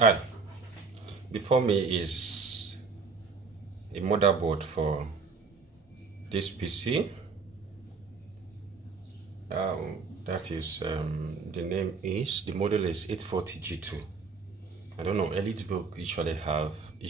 Alright, before me is a motherboard for this PC. That is the name is, the model is 840G2. I don't know, Elitebook usually have a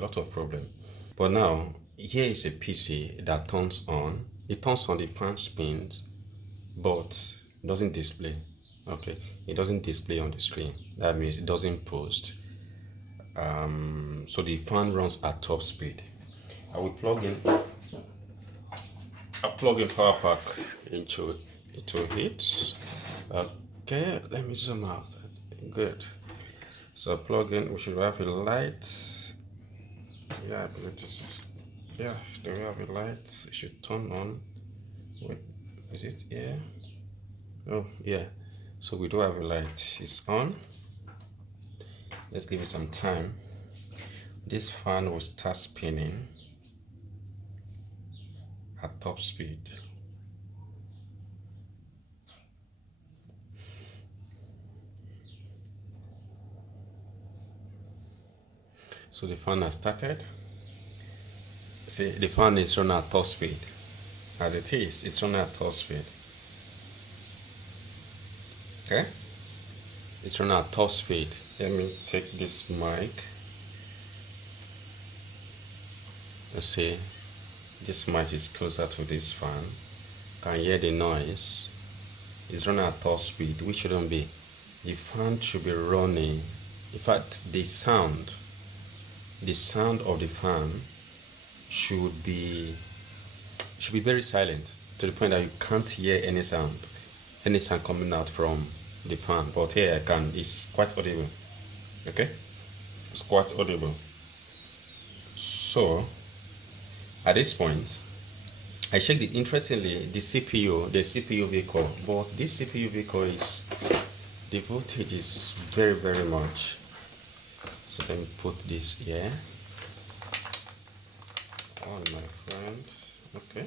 lot of problem. But now here is a PC that turns on. It turns on, the fan spins, but doesn't display. Okay, it doesn't display on the screen. That means it doesn't post. So the fan runs at top speed. I will plug in power pack into it. Okay, let me zoom out. Good. So plug in. We should have a light. Yeah, I believe this is. Yeah, do we have a light? It should turn on. Wait, is it here? Oh yeah. So we do have a light. It's on. Let's give it some time. This fan will start spinning at top speed. So the fan has started. See, the fan is running at top speed. As it is, it's running at top speed. Okay? It's running at top speed. Let me take this mic. Let's see. This mic is closer to this fan. Can hear the noise. It's running at top speed, which shouldn't be. The fan should be running. In fact, the sound of the fan should be very silent, to the point that you can't hear any sound coming out from the fan. But here I can. It's quite audible. Okay, it's quite audible. So at this point, I checked it. Interestingly, the CPU vehicle, but this CPU vehicle is, the voltage is very, very much. So let me put this here. Oh my friend. Okay.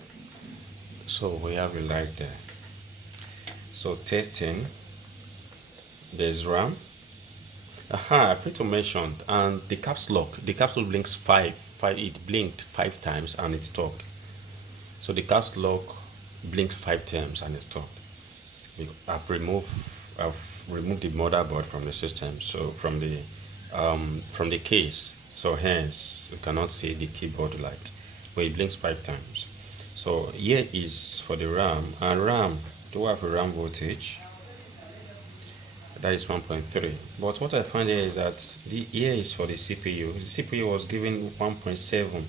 So we have a light there. So testing. There's RAM. I forgot to mention, and the caps lock. The caps lock blinks five. It blinked 5 times and it stopped. So the caps lock blinked 5 times and it stopped. I've removed the motherboard from the system, so from the case. So hence you cannot see the keyboard light, but it blinks 5 times. So here is for the RAM, and RAM do have a RAM voltage. That is 1.3. But what I find here is that here is for the CPU. The CPU was given 1.7.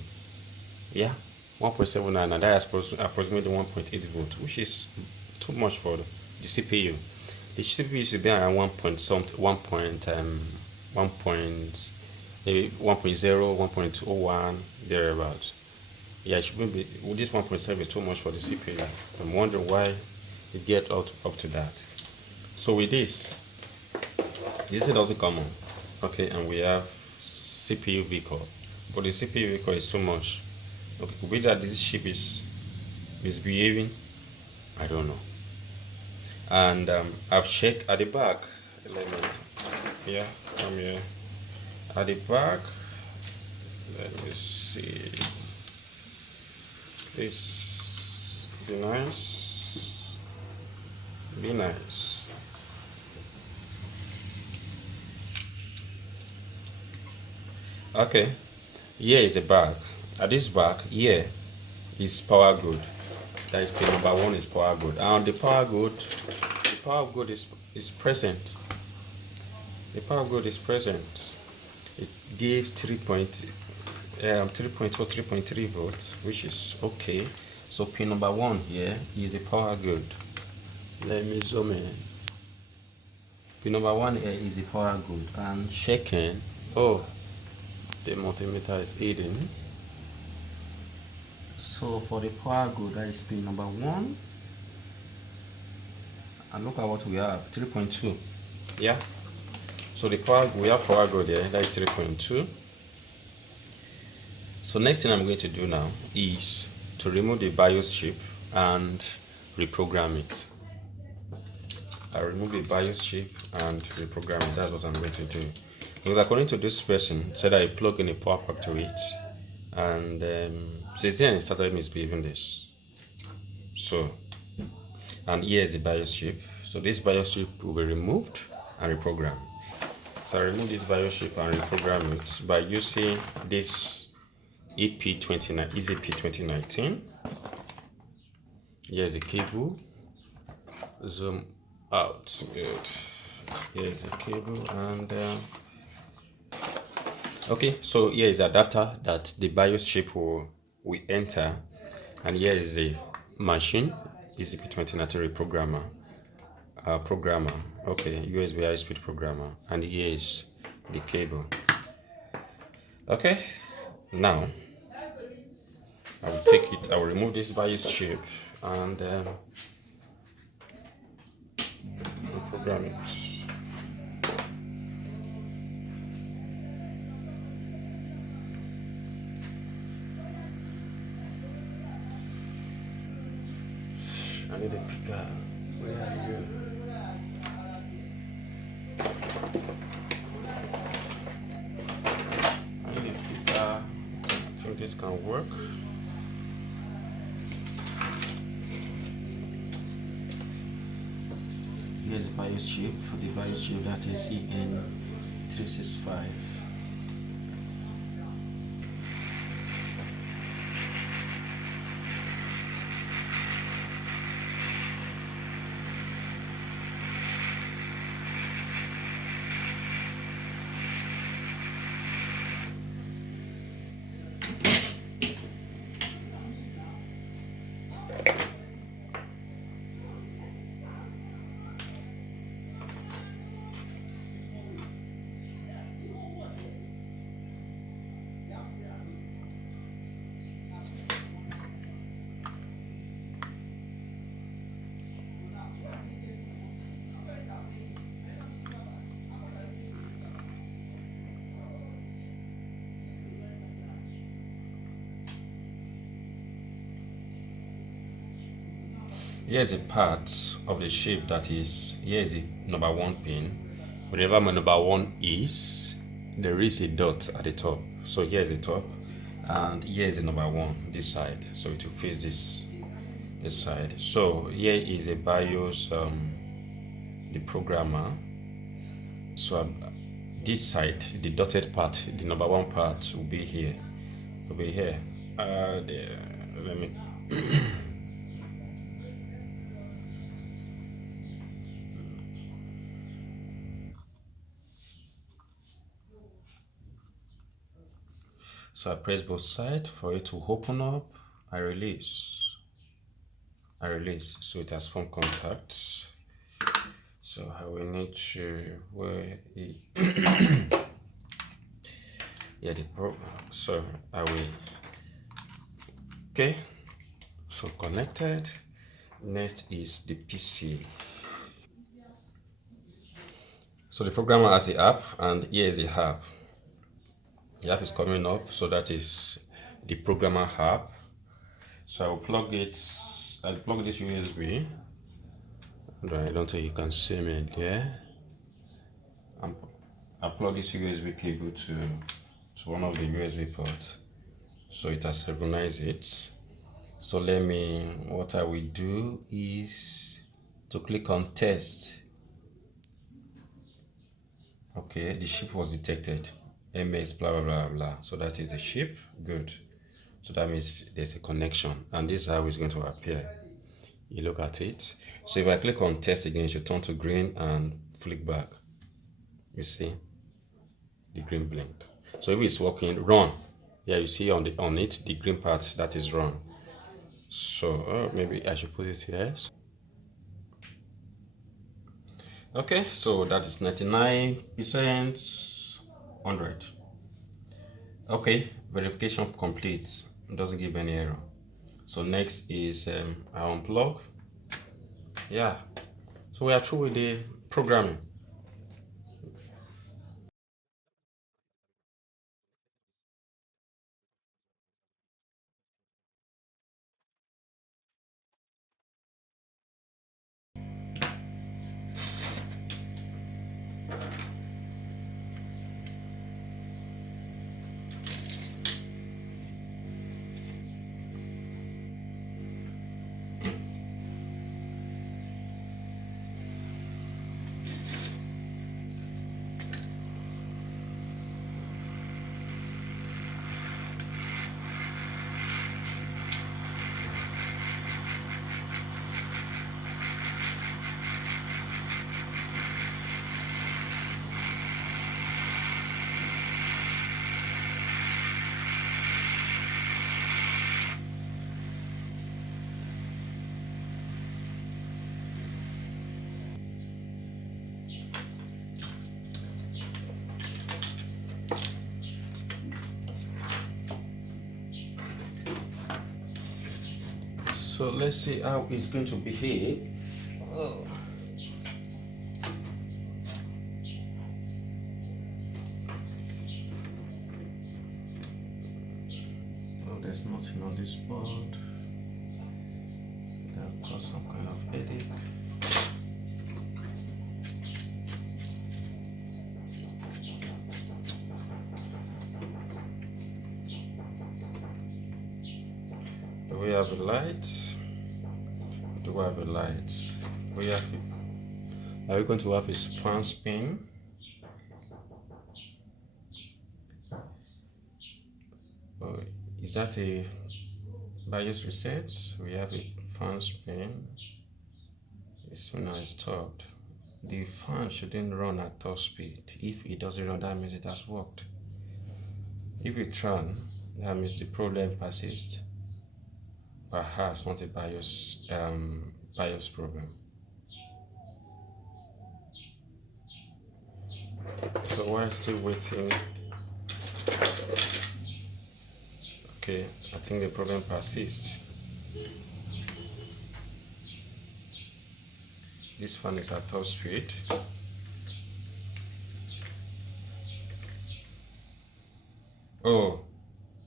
Yeah, 1.79, and that is approximately 1.8 volts, which is too much for the CPU. The CPU should be around 1.0, 1.01 thereabouts. Yeah, it should be. This 1.7 is too much for the CPU. I'm wondering why it gets up to that. So with this doesn't come on. Okay, and we have CPU vehicle, but the CPU vehicle is too much. Okay, could be that this ship is misbehaving. I don't know. And I've checked at the back. Let me, yeah, come here. At the back, let me see. This be nice. Be nice. Okay, here is the back. At this back, here is power good. That is pin number 1 is power good, and the power good is present. The power good is present. It gives 3.2 3.3 volts, which is okay. So pin number 1 here is the power good. Let me zoom in. Pin number 1 here is the power good, and checking. Oh, the multimeter is hidden. So for the power good, that is pin number 1, and look at what we have, 3.2. Yeah, so the power, we have power good there, that is 3.2. So next thing I'm going to do now is to remove the BIOS chip and reprogram it. I remove the BIOS chip and reprogram it. That's what I'm going to do. Because according to this person, said I plug in a power pack to it, and since then it started misbehaving this. So, and here is the BIOS chip. So this BIOS chip will be removed and reprogrammed. So I remove this BIOS chip and reprogram it by using this EP29 EZP 2019. Here's the cable. Zoom out. Good. Here's the cable, and okay. So here is the adapter that the BIOS chip will enter, and here is the machine EZP 2019 reprogrammer. Programmer. Okay, USB high speed programmer, and here is the cable. Okay, now I will take it. I will remove this BIOS chip and program it. I need a picker. Where are you? I need a picker. I think this can work. Here's the BIOS chip. The BIOS chip that is CN365. Here's a part of the shape that is, here is the number one pin. Wherever my number one is, there is a dot at the top. So here's the top, and here is the number one, this side. So it will face this side. So here is a BIOS, the programmer. So this side, the dotted part, the number one part will be here. Will be here. There. Let me. So I press both sides for it to open up. I release. So it has formed contact. So I will need to where it yeah, the program. So I will okay. So connected. Next is the PC. So the programmer has the app, and here is the app. The app is coming up, so that is the programmer app. So I will plug it. I'll plug this USB. Right, I don't think you can see me there. I plug this USB cable to one of the USB ports. So it has recognized it. So let me, what I will do is to click on test. Okay, the chip was detected. MS blah blah blah blah. So that is the chip. Good. So that means there's a connection, and this is how it's going to appear. You look at it. So if I click on test again, it should turn to green and flick back. You see the green blinked. So if it's working, run. Yeah, you see on it the green part that is run. So maybe I should put it here. Okay, so that is 99%, 100. Okay, verification complete. It doesn't give any error. So next is I unplug. Yeah, so we are through with the programming. So let's see how it's going to behave. Oh. There's nothing on this board. That caused some kind of headache. Do we have a light? Do we have a light? We have it. Are we going to have a fan spin? Oh, is that a BIOS reset? We have a fan spin. This one is stopped. The fan shouldn't run at top speed. If it doesn't run, that means it has worked. If it runs, that means the problem persists. Perhaps not a BIOS problem. So we're still waiting. Okay, I think the problem persists. This fan is at top speed. Oh,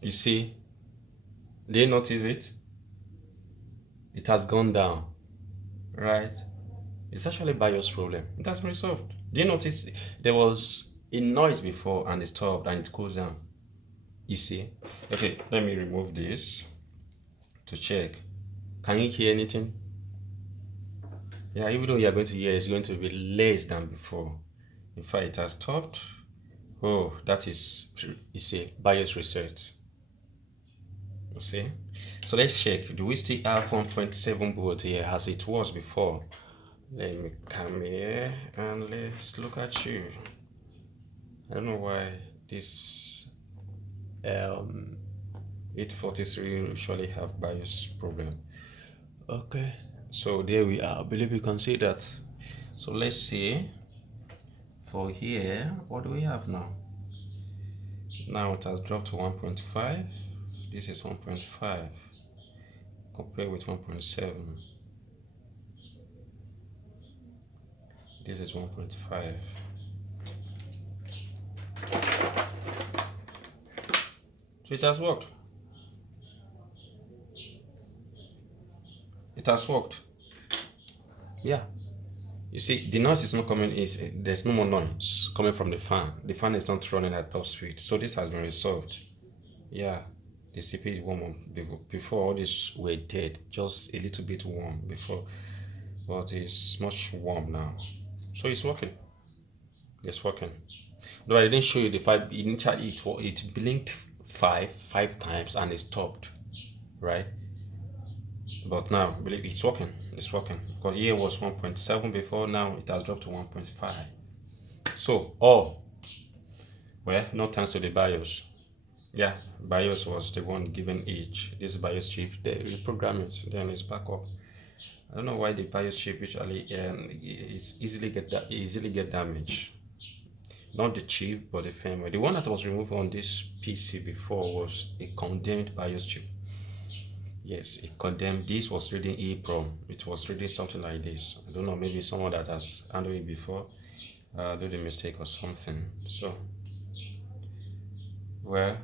you see, do you notice it? It has gone down, right? It's actually a BIOS problem. It has been resolved. Do you notice there was a noise before and it stopped and it cools down? You see? Okay, let me remove this to check. Can you hear anything? Yeah, even though you're going to hear, it's going to be less than before. In fact, it has stopped. Oh, that is, you see, BIOS reset. You see? So let's check. Do we still have 1.7 volt here as it was before? Let me come here and let's look at you. I don't know why this 843 usually have BIOS problem. Okay, so there we are. I believe you can see that. So let's see. For here, what do we have now? Now it has dropped to 1.5. This is 1.5 compared with 1.7. This is 1.5. So it has worked. It has worked. Yeah. You see, the noise is not coming, there's no more noise coming from the fan. The fan is not running at top speed. So this has been resolved. Yeah. The CPU is warm before all this were dead, just a little bit warm before, but it's much warm now. So it's working. It's working. Though I didn't show you the 5, initially it blinked five times and it stopped, right? But now, believe it's working. It's working. Because here was 1.7 before, now it has dropped to 1.5. So, well, no thanks to the BIOS. Yeah, BIOS was the one given each. This BIOS chip, they reprogram it, then it's back up. I don't know why the BIOS chip usually it's easily get damaged. Not the chip, but the firmware. The one that was removed on this PC before was a condemned BIOS chip. Yes, it condemned. This was reading EEPROM. It was reading something like this. I don't know, maybe someone that has handled it before did a mistake or something. So, well,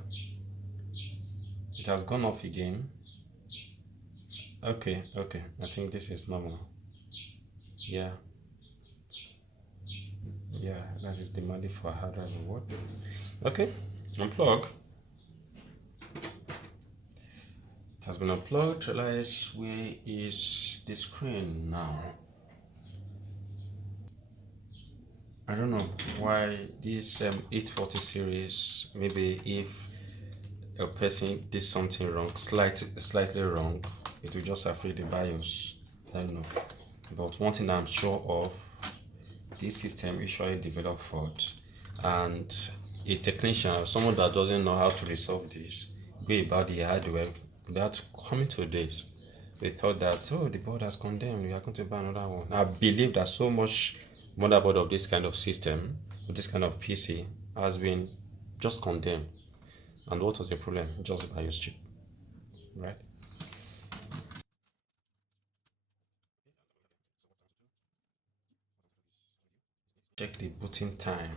it has gone off again. Okay, I think this is normal. Yeah, that is demanding for hardware reward. Okay, unplug. It has been unplugged. Realize where is the screen now. I don't know why this 840 series, maybe if a person did something wrong, slightly wrong, it will just affect the BIOS. I don't know. But one thing I'm sure of, this system usually develop faults, and a technician, someone that doesn't know how to resolve this, go about the hardware without coming to this. They thought that, the board has condemned, we are going to buy another one. I believe that so much motherboard of this kind of system, of this kind of PC, has been just condemned. And what was the problem? Just BIOS chip, right? check the booting time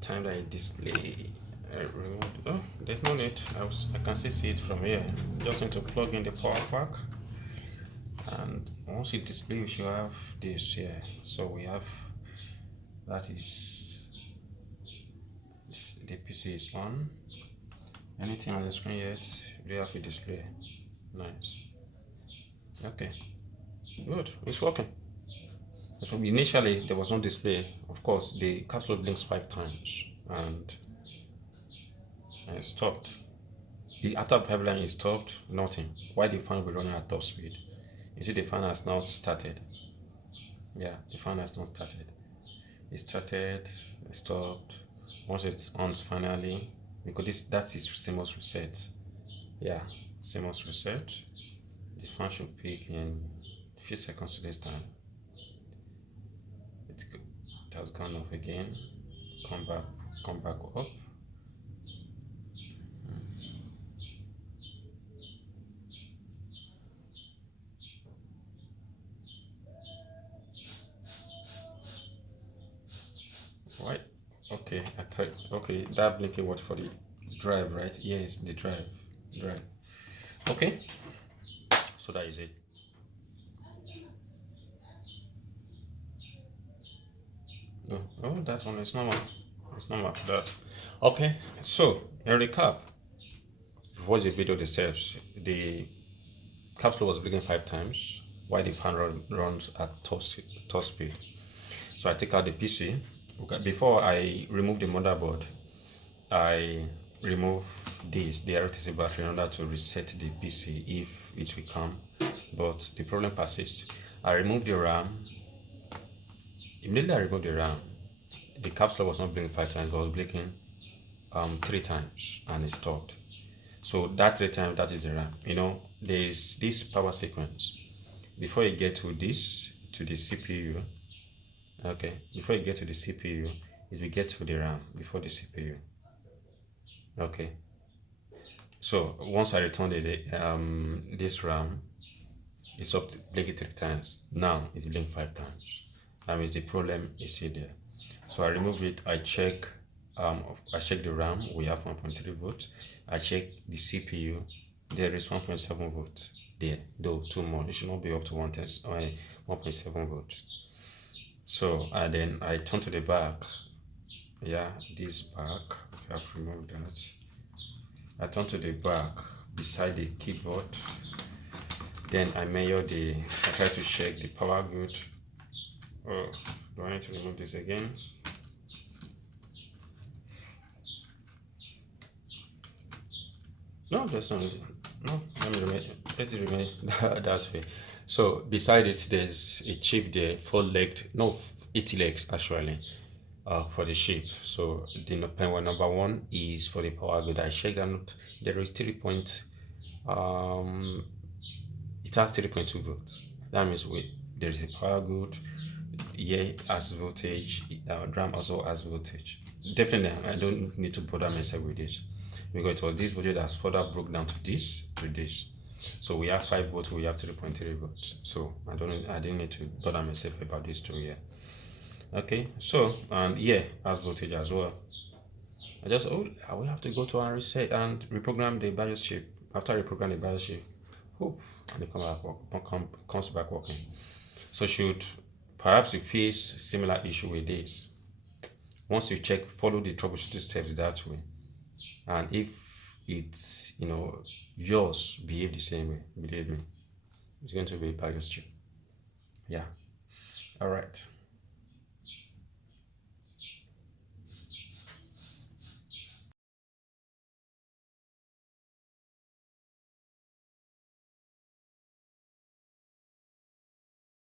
that it display. Oh, there's no need. I can still see it from here. Just need to plug in the power pack, and once it displays, we should have this here. So we have, that is, the PC is on. Anything on the screen yet? We have a display. Nice. Okay, good. It's working. So initially there was no display. Of course, the capsule blinks 5 times and it stopped. After the pipeline is stopped, nothing. Why the fan will be running at top speed? You see the fan has now started. Yeah, the fan has not started. It started, it stopped. Once it's on finally, because that is CMOS reset. Yeah, CMOS reset. The fan should peak in a few seconds to this time. It has gone off again. Come back up. Right. Okay, okay, that blinking was for the drive, right? Yes, the drive. Okay, so that is it. No, oh, that one is normal. It's normal. That. Okay, so in recap, before the video, the steps, the capsule was blinking 5 times while the fan runs at top speed. So I take out the PC. Okay, before I remove the motherboard, I remove the RTC battery in order to reset the PC if it will come, but the problem persists. I removed the RAM. Immediately I removed the RAM, the capsule was not blinking 5 times, it was blinking 3 times and it stopped. So that 3 times, that is the RAM. There is this power sequence. Before you get to the CPU, okay, before you get to the CPU, it will get to the RAM before the CPU. Okay. So once I return this RAM, it stopped blinking 3 times. Now it's blinking 5 times. That means the problem is still there. So I remove it. I check the RAM. We have 1.3 volts. I check the CPU. There is 1.7 volts there, though too much. It should not be up to 1.7 volts. So then I turn to the back. Yeah, this back. I've removed that. I turn to the back beside the keyboard. Then I try to check the power good. Oh, do I need to remove this again? No, there's no need. No, let's remain that way. So beside it, there's a chip there, 80 legs actually, for the chip. So the number 1 is for the power good. I checked that there is 3 point. It has 3.2 volts. That means there is a power good. Yeah, as voltage. RAM also has voltage. Definitely, I don't need to bother myself with this because it was this voltage that's further broke down to this. So we have 5 volts, we have 3.3 volts. So I didn't need to bother myself about this two here. Okay, so and yeah, has voltage as well. I will have to go to and reset and reprogram the BIOS chip. After reprogram the BIOS chip, and it comes back working. So perhaps you face similar issue with this. Once you check, follow the troubleshooting steps that way, and if it's yours behave the same way, believe me, it's going to be a BIOS chip. Yeah. All right.